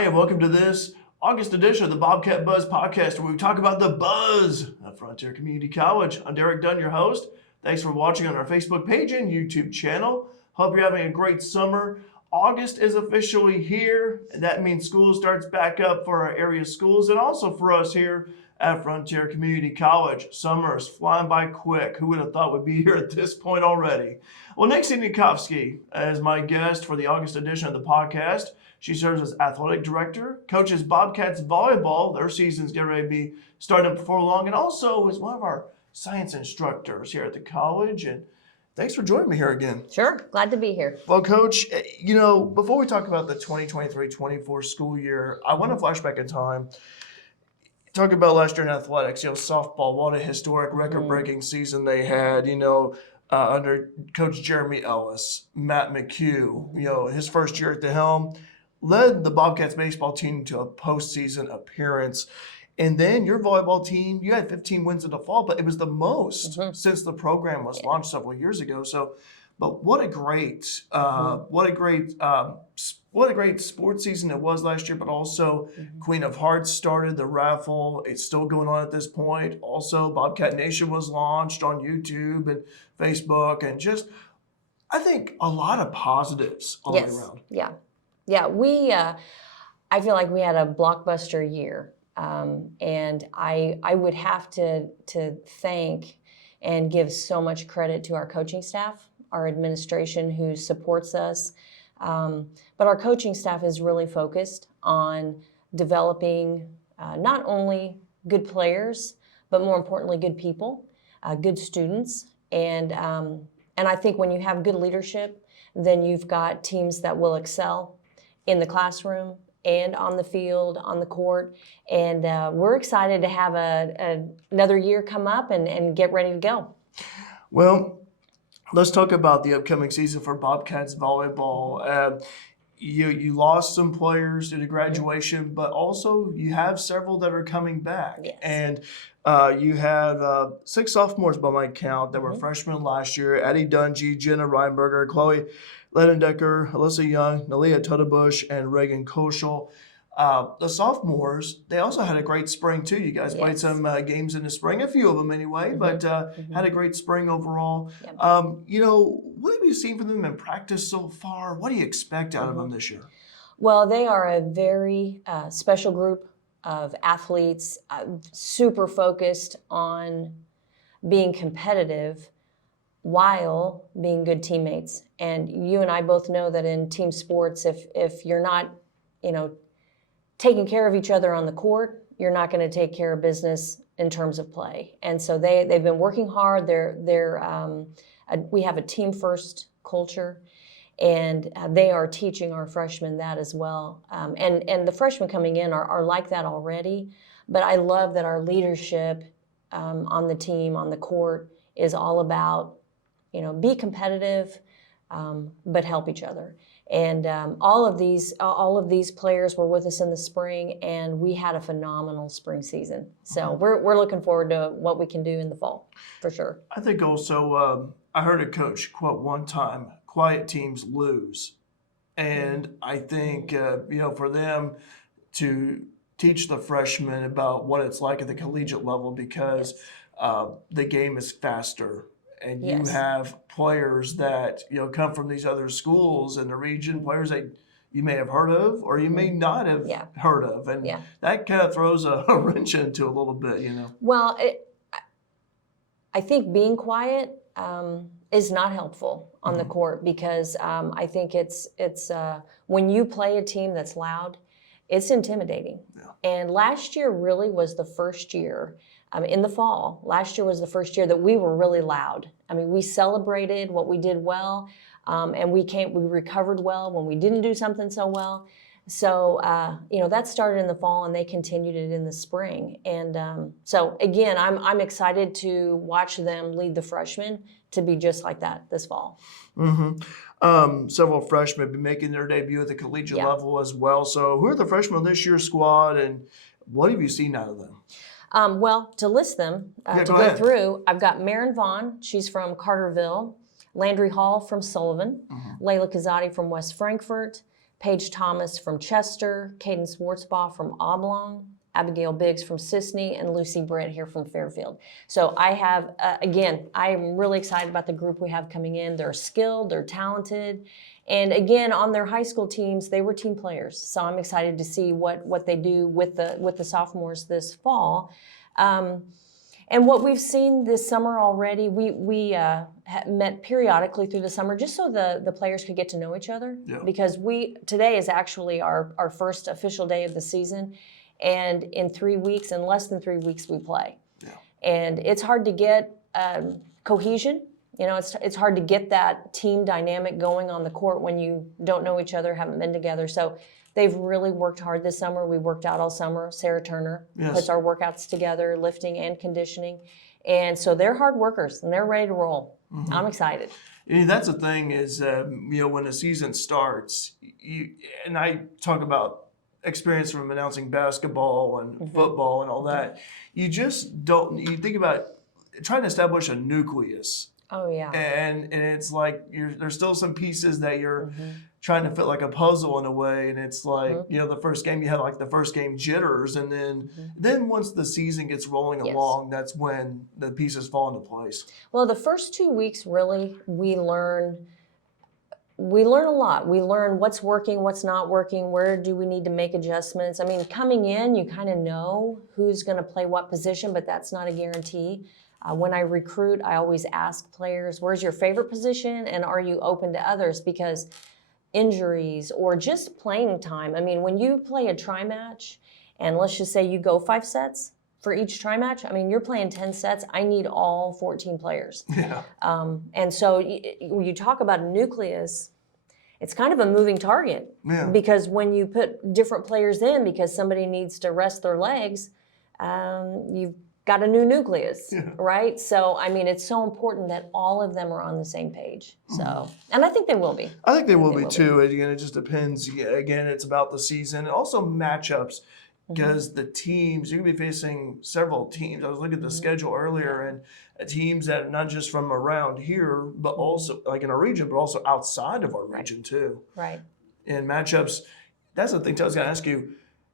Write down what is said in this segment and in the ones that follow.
Hi, and welcome to this August edition of the Bobcat Buzz Podcast, where we talk about the buzz at Frontier Community College. I'm Derek Dunn, your host. Thanks for watching on our Facebook page and YouTube channel. Hope you're having a great summer. August is officially here, and that means school starts back up for our area schools and also for us here at Frontier Community College. Summer is flying by quick. Who would have thought we'd be here at this point already? Well, Nixie Hnetkovsky is my guest for the August edition of the podcast. She serves as athletic director, coaches Bobcats Volleyball. Their season's getting ready to be starting before long, and also is one of our science instructors here at the college. And thanks for joining me here again. Sure, glad to be here. Well, Coach, you know, before we talk about the 2023-24 school year, I want to flash back in time. Talk about last year in athletics, softball, what a historic record-breaking season they had, under Coach Jeremy Ellis, Matt McHugh, his first year at the helm, led the Bobcats baseball team to a postseason appearance. And then your volleyball team, you had 15 wins in the fall, but it was the most since the program was launched several years ago. So, but what a great sports season it was last year. But also, Queen of Hearts started the Raffle. It's still going on at this point. Also, Bobcat Nation was launched on YouTube and Facebook, and just I think a lot of positives all the way around. Yeah. We I feel like we had a blockbuster year. And I would have to thank and give so much credit to our coaching staff, our administration who supports us. But our coaching staff is really focused on developing not only good players, but more importantly, good people, good students. And I think when you have good leadership, then you've got teams that will excel in the classroom and on the field, on the court. And we're excited to have another year come up and get ready to go. Well, let's talk about the upcoming season for Bobcats Volleyball. You lost some players due to graduation, but also you have several that are coming back. Yes. And you have 6 sophomores by my count that were freshmen last year: Addie Dungy, Jenna Reinberger, Chloe Ledendecker, Alyssa Young, Nalia Tutterbush, and Reagan Koschel. The sophomores, they also had a great spring too. You guys played some games in the spring, a few of them anyway, but had a great spring overall. Yep. What have you seen from them in practice so far? What do you expect out of them this year? Well, they are a very special group of athletes, super focused on being competitive while being good teammates. And you and I both know that in team sports, if you're not, taking care of each other on the court, you're not going to take care of business in terms of play. And so they've been working hard. We have a team first culture, and they are teaching our freshmen that as well. And the freshmen coming in are like that already. But I love that our leadership on the team, on the court, is all about be competitive, but help each other. And all of these players were with us in the spring, and we had a phenomenal spring season. So we're looking forward to what we can do in the fall, for sure. I think also I heard a coach quote one time: "Quiet teams lose," and I think for them to teach the freshmen about what it's like at the collegiate level, because the game is faster. And you have players that come from these other schools in the region, players that you may have heard of or you may not have heard of, and that kind of throws a wrench into a little bit, Well, I think being quiet is not helpful on the court, because I think it's when you play a team that's loud, it's intimidating. Yeah. And last year really was the first year. In the fall, last year was the first year that we were really loud. I mean, we celebrated what we did well, and we recovered well when we didn't do something so well. So, that started in the fall, and they continued it in the spring. And so, again, I'm excited to watch them lead the freshmen to be just like that this fall. Several freshmen have been making their debut at the collegiate level as well. So, who are the freshmen on this year's squad, and what have you seen out of them? Well, to list them, to go through, I've got Marin Vaughn. She's from Carterville. Landry Hall from Sullivan. Layla Kazadi from West Frankfort. Paige Thomas from Chester, Caden Schwartzbaugh from Oblong, Abigail Biggs from Sisney, and Lucy Britt here from Fairfield. So I have, again, I am really excited about the group we have coming in. They're skilled, they're talented. And again, on their high school teams, they were team players. So I'm excited to see what they do with the sophomores this fall. And what we've seen this summer already, we met periodically through the summer just so the players could get to know each other. Yeah. Because today is actually our first official day of the season. And in less than 3 weeks, we play. Yeah. And it's hard to get cohesion. You know, it's hard to get that team dynamic going on the court when you don't know each other, haven't been together. So they've really worked hard this summer. We worked out all summer. Sarah Turner puts our workouts together, lifting and conditioning. And so they're hard workers, and they're ready to roll. Mm-hmm. I'm excited. And that's the thing is, when the season starts, and I talk about experience from announcing basketball and football and all that, you just don't, you think about trying to establish a nucleus. Oh, yeah. And it's like there's still some pieces that you're trying to fit like a puzzle in a way. And it's like, the first game, you had like the first game jitters. And then once the season gets rolling along, that's when the pieces fall into place. Well, the first 2 weeks, really, we learn a lot. We learn what's working, what's not working, where do we need to make adjustments. I mean, coming in, you kind of know who's going to play what position, but that's not a guarantee. When I recruit, I always ask players, where's your favorite position, and are you open to others? Because injuries or just playing time. I mean, when you play a tri-match, and let's just say you go 5 sets for each tri-match, I mean, you're playing 10 sets. I need all 14 players. Yeah. And so when you talk about a nucleus, it's kind of a moving target. Yeah. Because when you put different players in because somebody needs to rest their legs, you've got a new nucleus, right? So, I mean, it's so important that all of them are on the same page. So, and I think they will be. I think they will be too. Again, it just depends. Again, it's about the season and also matchups because the teams, you're going to be facing several teams. I was looking at the schedule earlier and teams that are not just from around here, but also like in our region, but also outside of our region too. Right. And matchups, that's the thing I was going to ask you.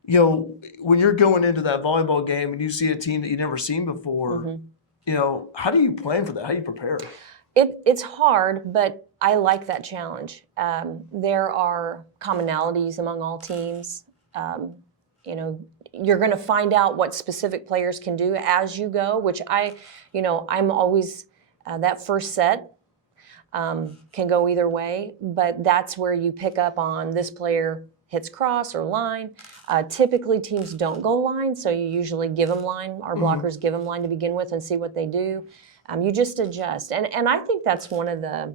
When you're going into that volleyball game and you see a team that you've never seen before, how do you plan for that? How do you prepare? It's hard, but I like that challenge. There are commonalities among all teams. You're going to find out what specific players can do as you go, which I'm always, that first set can go either way, but that's where you pick up on this player hits cross or line. Typically teams don't go line, so you usually give them line. Our blockers give them line to begin with and see what they do. You just adjust. And I think that's one of the,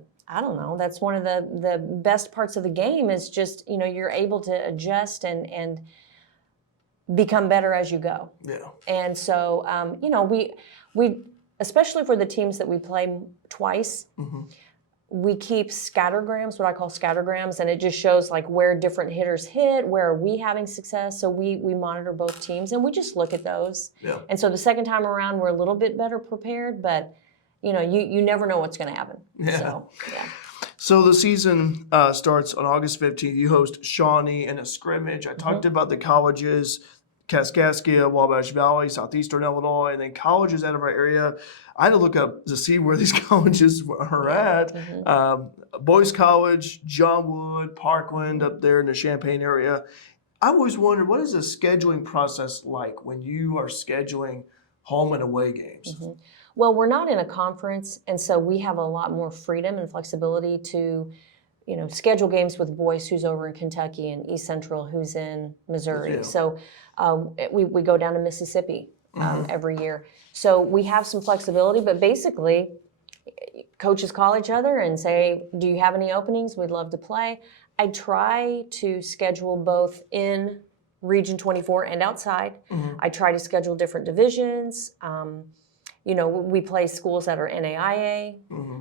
that's one of the best parts of the game is just, you're able to adjust and become better as you go. Yeah. And so, we especially for the teams that we play twice, we keep scattergrams, what I call scattergrams, and it just shows like where different hitters hit, where are we having success. So we monitor both teams and we just look at those. Yeah. And so the second time around, we're a little bit better prepared, but you never know what's going to happen. Yeah. So, yeah. So the season starts on August 15th. You host Shawnee in a scrimmage. I talked about the colleges, Kaskaskia, Wabash Valley, Southeastern Illinois, and then colleges out of our area. I had to look up to see where these colleges are at. Boys College, John Wood, Parkland up there in the Champaign area. I always wondered, what is the scheduling process like when you are scheduling home and away games? Well, we're not in a conference, and so we have a lot more freedom and flexibility to schedule games with Boyce, who's over in Kentucky, and East Central, who's in Missouri. Yeah. So we go down to Mississippi every year. So we have some flexibility, but basically coaches call each other and say, do you have any openings? We'd love to play. I try to schedule both in Region 24 and outside. I try to schedule different divisions. We play schools that are NAIA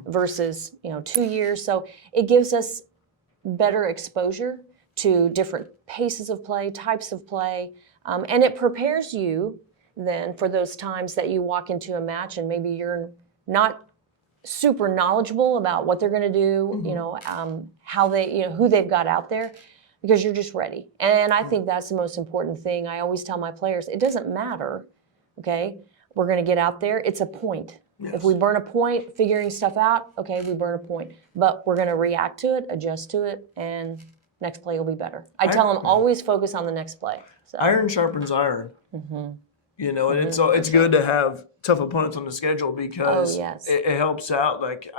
versus, 2 years. So it gives us better exposure to different paces of play, types of play, and it prepares you then for those times that you walk into a match and maybe you're not super knowledgeable about what they're going to do, how they, who they've got out there. because you're just ready. And I think that's the most important thing. I always tell my players, it doesn't matter, okay? We're going to get out there. It's a point. Yes. If we burn a point figuring stuff out, okay, we burn a point. But we're going to react to it, adjust to it, and next play will be better. I tell them always focus on the next play. So. Iron sharpens iron. Mm-hmm. You know, and it's good to have tough opponents on the schedule because it helps out. Like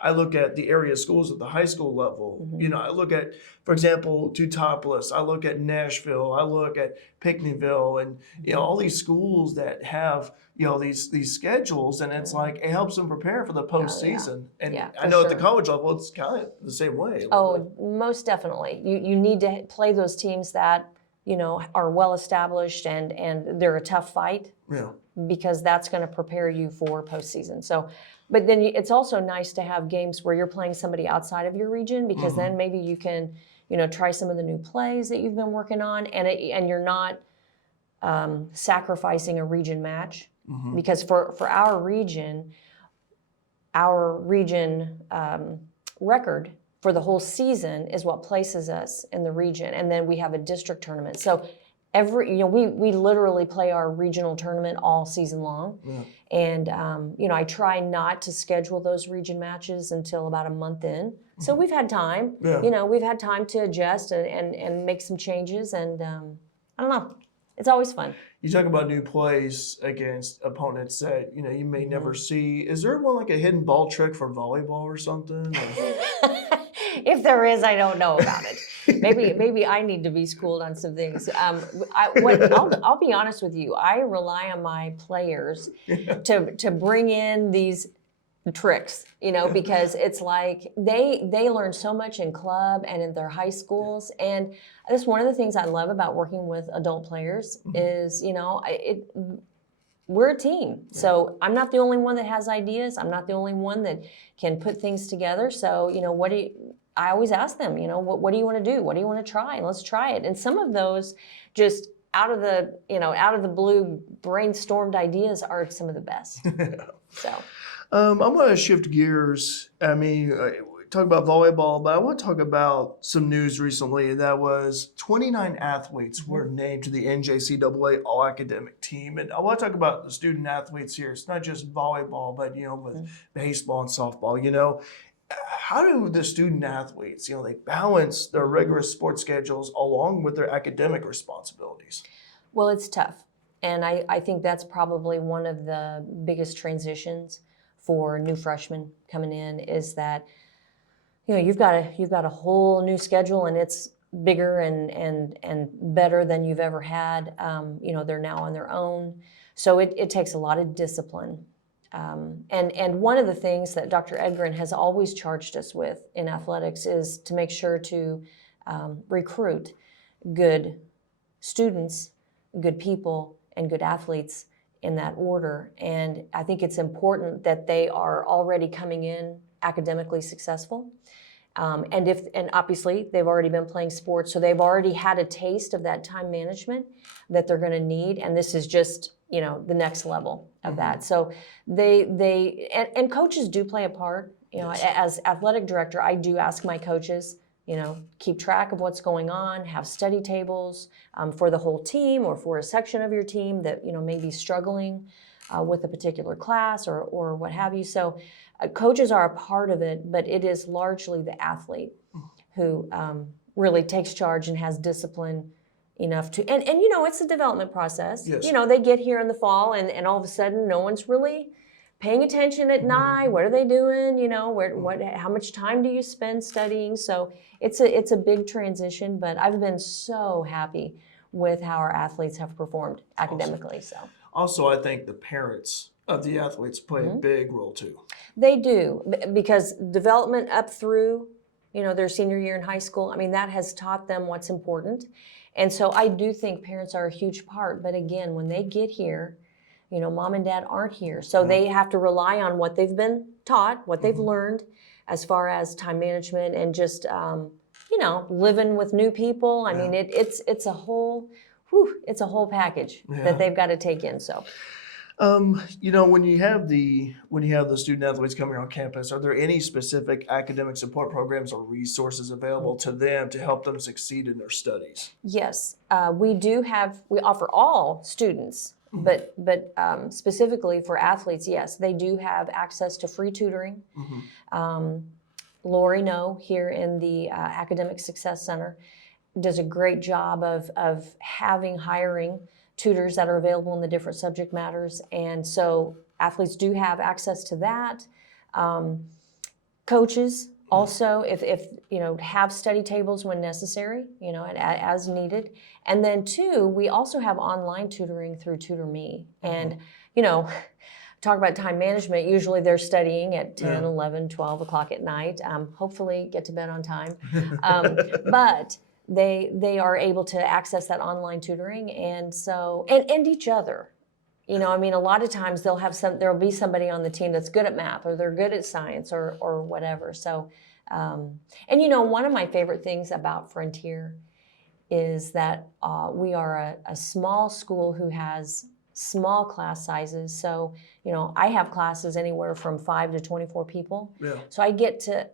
I look at the area schools at the high school level. Mm-hmm. You know, I look at, for example, Teutopolis. I look at Nashville. I look at Pinckneyville, and you know all these schools that have these schedules, and it's like it helps them prepare for the postseason. And I know at the college level, it's kind of the same way. Oh, most definitely. You need to play those teams that are well established and they're a tough fight. Yeah. Because that's going to prepare you for postseason. So, but then it's also nice to have games where you're playing somebody outside of your region because then maybe you can, try some of the new plays that you've been working on, and you're not sacrificing a region match because for our region record for the whole season is what places us in the region, and then we have a district tournament. So we literally play our regional tournament all season long, and I try not to schedule those region matches until about a month in. So we've had time, we've had time to adjust and make some changes, and I don't know, it's always fun. You talk about new plays against opponents that you may never see. Is there one like a hidden ball trick for volleyball or something? If there is, I don't know about it. Maybe I need to be schooled on some things. I'll be honest with you. I rely on my players to bring in these tricks, because it's like they learn so much in club and in their high schools. And that's one of the things I love about working with adult players is, we're a team. So I'm not the only one that has ideas. I'm not the only one that can put things together. So, I always ask them, what do you want to do? What do you want to try? And let's try it. And some of those just out of the blue brainstormed ideas are some of the best. So I'm going to shift gears. I mean, talk about volleyball, but I want to talk about some news recently. And that was 29 athletes were named to the NJCAA All-Academic Team. And I want to talk about the student athletes here. It's not just volleyball, but, with baseball and softball, How do the student athletes, they balance their rigorous sports schedules along with their academic responsibilities? Well, it's tough. And I think that's probably one of the biggest transitions for new freshmen coming in is that, you've got a whole new schedule and it's bigger and better than you've ever had. They're now on their own. So it takes a lot of discipline. And one of the things that Dr. Edgren has always charged us with in athletics is to make sure to recruit good students, good people, and good athletes in that order. And I think it's important that they are already coming in academically successful. And obviously they've already been playing sports, so they've already had a taste of that time management that they're going to need. And this is just the next level of that. So they coaches do play a part. As athletic director, I do ask my coaches, keep track of what's going on, have study tables for the whole team or for a section of your team that may be struggling with a particular class or what have you. So coaches are a part of it, but it is largely the athlete who really takes charge and has discipline enough to, and it's a development process. Yes. They get here in the fall and all of a sudden no one's really paying attention at night. What are they doing? How much time do you spend studying? So it's a big transition, but I've been so happy with how our athletes have performed academically. Also, I think the parents of the athletes play a big role too. They do, because development up through, their senior year in high school, that has taught them what's important. And so I do think parents are a huge part. But again, when they get here, mom and dad aren't here. So they have to rely on what they've been taught, what they've learned as far as time management and just, living with new people. It's a whole package that they've got to take in. So When you have the student athletes coming on campus, are there any specific academic support programs or resources available to them to help them succeed in their studies? Yes, we offer all students, but specifically for athletes, yes, they do have access to free tutoring. Lori No here in the Academic Success Center does a great job of hiring tutors that are available in the different subject matters, and so athletes do have access to that. Coaches also, if have study tables when necessary, and as needed. And then two, we also have online tutoring through TutorMe, and talk about time management. Usually they're studying at 10, 11, 12 o'clock at night. Hopefully get to bed on time, but they are able to access that online tutoring, and so and each other. A lot of times there'll be somebody on the team that's good at math, or they're good at science, or whatever. So, one of my favorite things about Frontier is that we are a small school who has small class sizes. So, I have classes anywhere from 5 to 24 people. Yeah. So I get to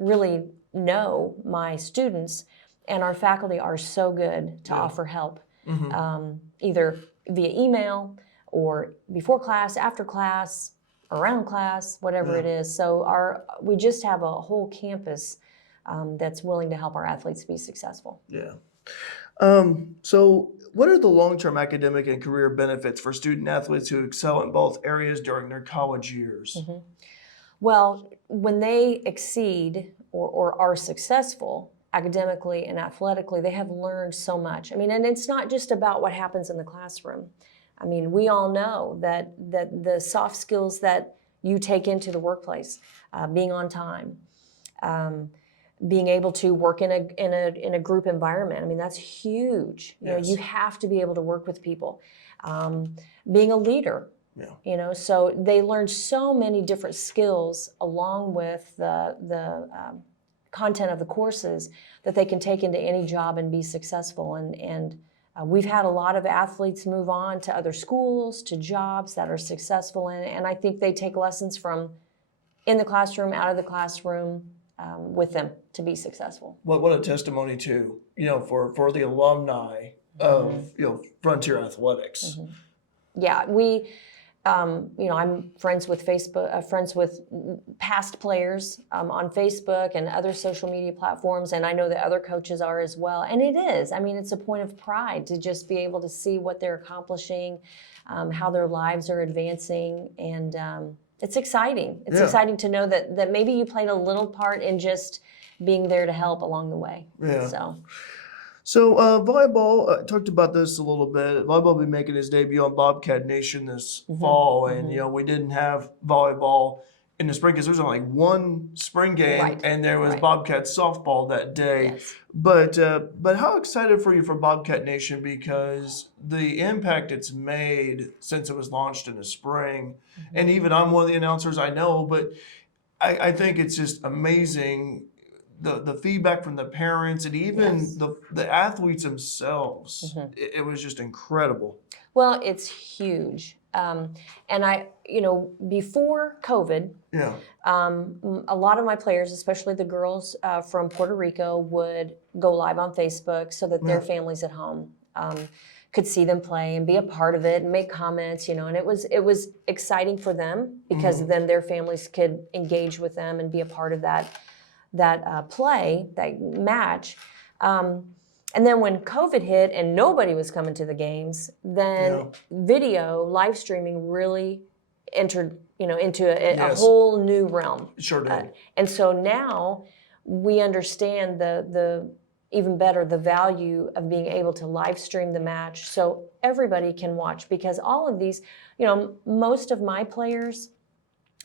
really know my students, and our faculty are so good to offer help, either via email or before class, after class, around class, whatever it is. So we just have a whole campus that's willing to help our athletes be successful. Yeah. So what are the long-term academic and career benefits for student athletes who excel in both areas during their college years? Well, when they exceed or are successful academically and athletically, they have learned so much. And it's not just about what happens in the classroom. We all know that the soft skills that you take into the workplace, being on time, being able to work in a group environment. That's huge. Yes. You have to be able to work with people. Being a leader. Yeah. So they learn so many different skills along with the content of the courses that they can take into any job and be successful. And we've had a lot of athletes move on to other schools, to jobs that are successful in, and I think they take lessons from in the classroom, out of the classroom, with them to be successple. What a testimony to, for the alumni of, Frontier Athletics. Yeah, we, I'm friends with friends with past players on Facebook and other social media platforms, and I know that other coaches are as well. And it is, it's a point of pride to just be able to see what they're accomplishing, how their lives are advancing, and it's exciting. It's exciting to know that maybe you played a little part in just being there to help along the way. Yeah. So volleyball, talked about this a little bit. Volleyball will be making his debut on Bobcat Nation this fall, and we didn't have volleyball in the spring because there was only one spring game, and there was Bobcat softball that day. Yes. But how excited for you for Bobcat Nation, because the impact it's made since it was launched in the spring, and even I'm one of the announcers, I know, but I think it's just amazing. The feedback from the parents and even the athletes themselves, it was just incredible. Well, it's huge. And before COVID, a lot of my players, especially the girls from Puerto Rico, would go live on Facebook so that their families at home could see them play and be a part of it and make comments, and it was exciting for them because then their families could engage with them and be a part of that play, that match. And then when COVID hit and nobody was coming to the games, then video, live streaming really entered, into a whole new realm. Sure did. And so now we understand the even better the value of being able to live stream the match so everybody can watch, because all of these, most of my players,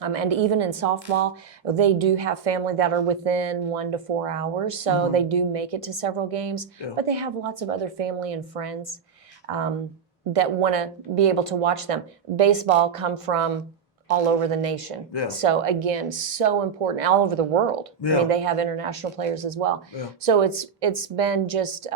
and even in softball, they do have family that are within 1 to 4 hours, so they do make it to several games. But they have lots of other family and friends that want to be able to watch them. Baseball come from all over the nation. So again, so important, all over the world. They have international players as well. So it's been just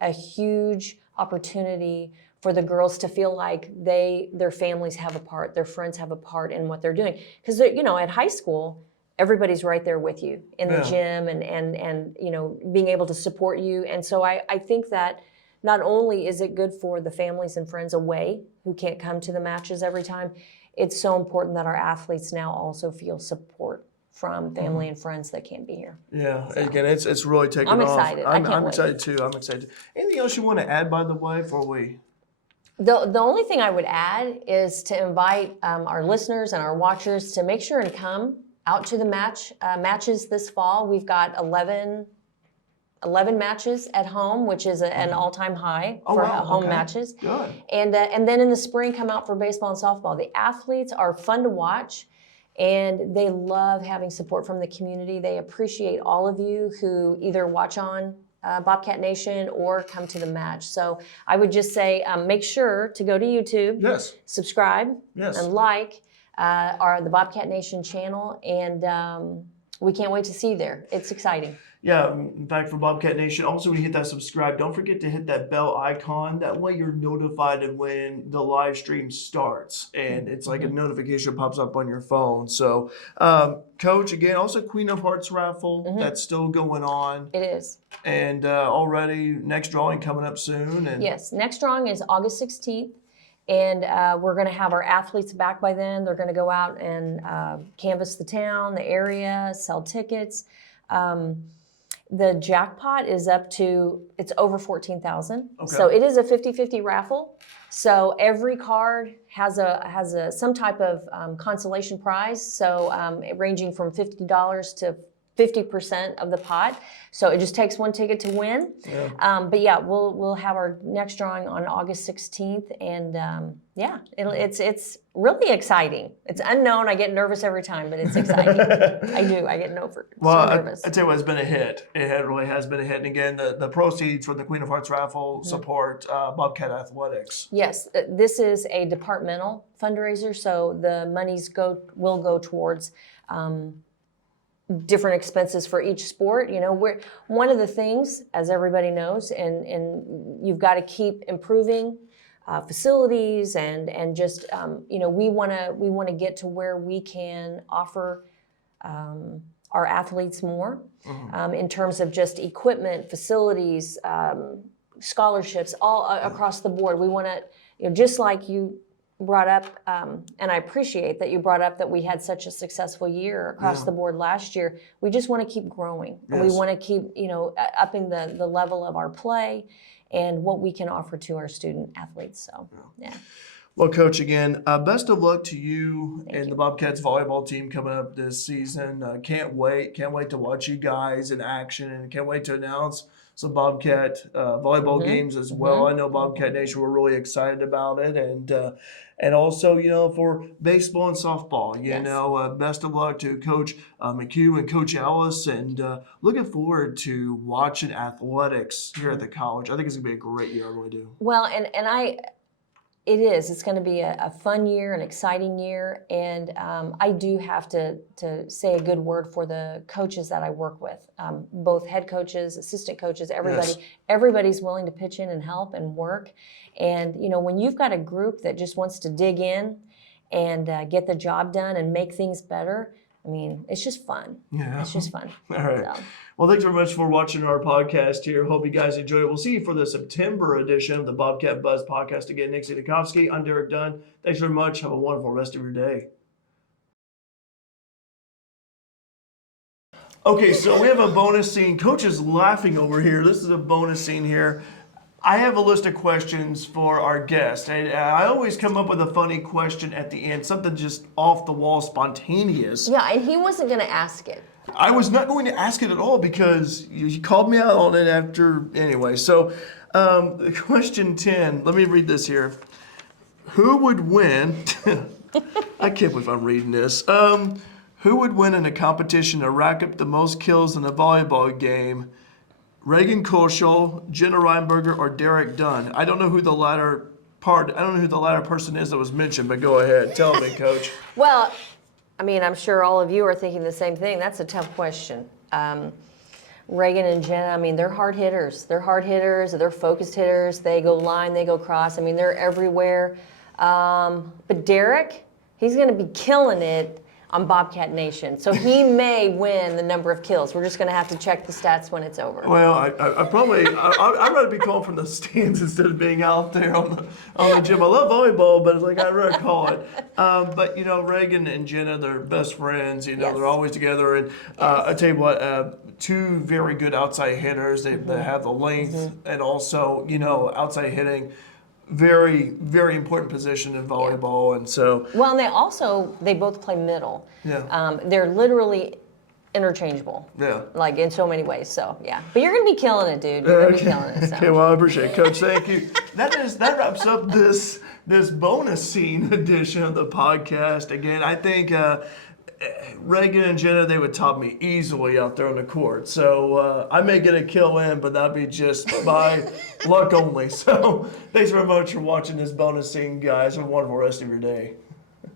a huge opportunity for the girls to feel like their families have a part, their friends have a part in what they're doing. Because, at high school, everybody's right there with you in the gym and being able to support you. And so I think that not only is it good for the families and friends away who can't come to the matches every time, it's so important that our athletes now also feel support from family and friends that can't be here. Yeah, so, again, it's really taking off. I'm excited. I'm excited too. I'm excited. Anything else you want to add, by the way, before we? The only thing I would add is to invite our listeners and our watchers to make sure and come out to the matches this fall. We've got 11 matches at home, which is an all-time high for home matches. Good. And then in the spring, come out for baseball and softball. The athletes are fun to watch, and they love having support from the community. They appreciate all of you who either watch on Bobcat Nation or come to the match. So I would just say make sure to go to YouTube, subscribe, and like the Bobcat Nation channel, and we can't wait to see you there. It's exciting. Yeah, in fact, for Bobcat Nation, also when you hit that subscribe, don't forget to hit that bell icon. That way you're notified of when the live stream starts. And it's like a notification pops up on your phone. So, Coach, again, also Queen of Hearts raffle, that's still going on. It is. And already next drawing coming up soon. And yes, next drawing is August 16th. And we're going to have our athletes back by then. They're going to go out and canvass the town, the area, sell tickets. The jackpot is it's over 14,000. Okay. So it is a 50-50 raffle. So every card has some type of consolation prize. So ranging from $50 to 50% of the pot. So it just takes one ticket to win. Yeah. But yeah, we'll have our next drawing on August 16th, and it's really exciting. It's unknown. I get nervous every time, but it's exciting. I do. I get nervous. I tell you what, it's been a hit. It really has been a hit. And again, the proceeds from the Queen of Hearts raffle support Bobcat Athletics. Yes, this is a departmental fundraiser, so the monies will go towards different expenses for each sport. One of the things, as everybody knows, and you've got to keep improving facilities and just we want to get to where we can offer our athletes more in terms of just equipment, facilities, scholarships, all across the board. We want to, just like you brought up, and I appreciate that you brought up that we had such a successful year across the board last year. We just want to keep growing. Yes. We want to keep, upping the level of our play and what we can offer to our student athletes. So, yeah. Well, Coach, again, best of luck to you and the Bobcats volleyball team coming up this season. Can't wait to watch you guys in action, and can't wait to announce some Bobcat volleyball games as well. I know Bobcat Nation, we're really excited about it, and also for baseball and softball. Best of luck to Coach McHugh and Coach Ellis, and looking forward to watching athletics here at the college. I think it's gonna be a great year. I really do. Well, it is. It's going to be a fun year, an exciting year, and I do have to say a good word for the coaches that I work with, both head coaches, assistant coaches, everybody. Yes. Everybody's willing to pitch in and help and work. And when you've got a group that just wants to dig in and get the job done and make things better, I mean, it's just fun. Yeah. It's just fun. All right. So. Well, thanks very much for watching our podcast here. Hope you guys enjoyed it. We'll see you for the September edition of the Bobcat Buzz Podcast. Again, Nixie Hnetkovsky. I'm Derek Dunn. Thanks very much. Have a wonderful rest of your day. Okay, so we have a bonus scene. Coach is laughing over here. This is a bonus scene here. I have a list of questions for our guest. I always come up with a funny question at the end, something just off the wall, spontaneous. Yeah, and he wasn't going to ask it. I was not going to ask it at all because you called me out on it after. Anyway, so question 10, let me read this here. Who would win? I can't believe I'm reading this. Who would win in a competition to rack up the most kills in a volleyball game? Reagan Koschel, Jenna Reinberger, or Derek Dunn? I don't know who the latter person is that was mentioned, but go ahead. Tell me, Coach. Well, I mean, I'm sure all of you are thinking the same thing. That's a tough question. Reagan and Jenna, I mean, they're hard hitters. They're hard hitters. They're focused hitters. They go line, they go cross. I mean, they're everywhere. But Derek, he's going to be killing it on Bobcat Nation. So he may win the number of kills. We're just going to have to check the stats when it's over. Well, I'd rather be calling from the stands instead of being out there on the gym. I love volleyball, but it's like I'd rather call it. But you know, Reagan and Jenna, they're best friends. You know, Yes. they're always together. And I tell you what, two very good outside hitters. They have the length and also, you know, outside hitting. Very, very important position in volleyball, and so. Well, and they both play middle. Yeah. They're literally interchangeable. Yeah. Like in so many ways. So yeah, but you're gonna be killing it, dude. You're gonna be killing it. So. Okay, well, I appreciate it, Coach. Thank you. That wraps up this bonus scene edition of the podcast. Again, I think Reagan and Jenna, they would top me easily out there on the court. So I may get a kill in, but that'd be just by luck only. So thanks very much for watching this bonus scene, guys. Have a wonderful rest of your day.